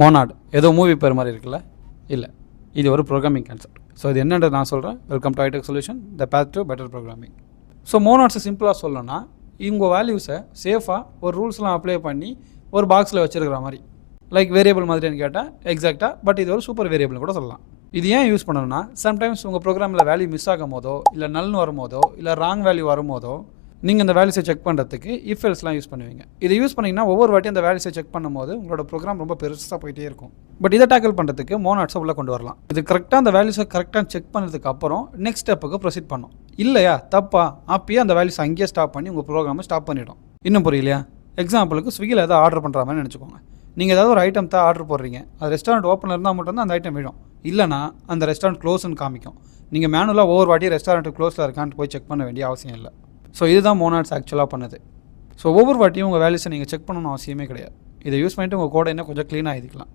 Monad ஏதோ movie பேர் மாதிரி இருக்குல்ல, இல்லை, இது ஒரு ப்ரோக்ராமிங் கான்செப்ட். ஸோ இது என்னன்றது நான் சொல்கிறேன். Welcome to iTech solution, the path to better programming. So மோனாட்ஸை சிம்பிளாக சொல்லணும்னா இவங்க வேல்யூஸை சேஃபாக ஒரு ரூல்ஸ்லாம் அப்ளை பண்ணி ஒரு பாக்ஸில் வச்சுருக்கிற மாதிரி, லைக் வேரியபிள் மாதிரின்னு கேட்டால் எக்ஸாக்டாக, பட் இது ஒரு சூப்பர் வேரியபிள் கூட சொல்லலாம். இது ஏன் யூஸ் பண்ணணும்னா சம்டைம்ஸ் உங்கள் ப்ரோக்ராமில் வேல்யூ மிஸ் ஆகும் போதோ, இல்லை நல்னு வரும்போதோ, இல்லை ராங் வேல்யூ வரும்போதோ நீங்கள் அந்த வேல்யூஸை செக் பண்ணுறதுக்கு இஃப் எல்ஸ்லாம் யூஸ் பண்ணுவீங்க. இதை யூஸ் பண்ணிங்கன்னா ஒவ்வொரு வாட்டியும் அந்த வேல்யூஸை செக் பண்ணும்போது உங்களோட ப்ரோக்ராம் ரொம்ப பெருசாக போயிட்டே இருக்கும். பட் இதை டேக்கிள் பண்ணுறதுக்கு மோனாட்ஸை உள்ளே கொண்டு வரலாம். இது கரெக்டாக அந்த வேல்யூஸை கரெக்டாக செக் பண்ணதுக்கு அப்புறம் நெக்ஸ்ட் ஸ்டெப்புக்கு ப்ரொசீட் பண்ணும். இல்லையா தப்பா அப்பயே அந்த வேல்யூஸ் அங்கேயே ஸ்டாப் பண்ணி உங்கள் ப்ரோக்ராமை ஸ்டாப் பண்ணிவிடும். இன்னும் புரியலையா? எக்ஸாம்பிளுக்கு ஸ்விக்கியில் ஏதாவது ஆர்டர் பண்ணுற மாதிரி நினச்சிக்கோங்க. நீங்கள் ஏதாவது ஒரு ஐட்டம் தான் ஆர்டர் போடுறீங்க, அது ரெஸ்டாரண்ட் ஓப்பனில் இருந்தால் மட்டும்தான் அந்த ஐட்டம் விடும், இல்லைனா அந்த ரெஸ்டாரண்ட் க்ளோஸ்ன்னு காமிக்கும். நீங்கள் மேனுவலாக ஒவ்வொரு வாட்டி ரெஸ்டாரண்ட் க்ளோஸில் இருக்கான்னு போய் செக் பண்ண வேண்டிய அவசியம் இல்லை. ஸோ இதுதான் மோனாட்ஸ் ஆக்சுவலாக பண்ணுது. ஸோ ஒவ்வொரு வாட்டியும் உங்கள் வேல்யூஸை நீங்கள் செக் பண்ணணும்னு அவசியமே கிடையாது. இதை யூஸ் பண்ணிட்டு உங்கள் கோடை இன்னும் கொஞ்சம் க்ளீனாக எழுதிக்கலாம்.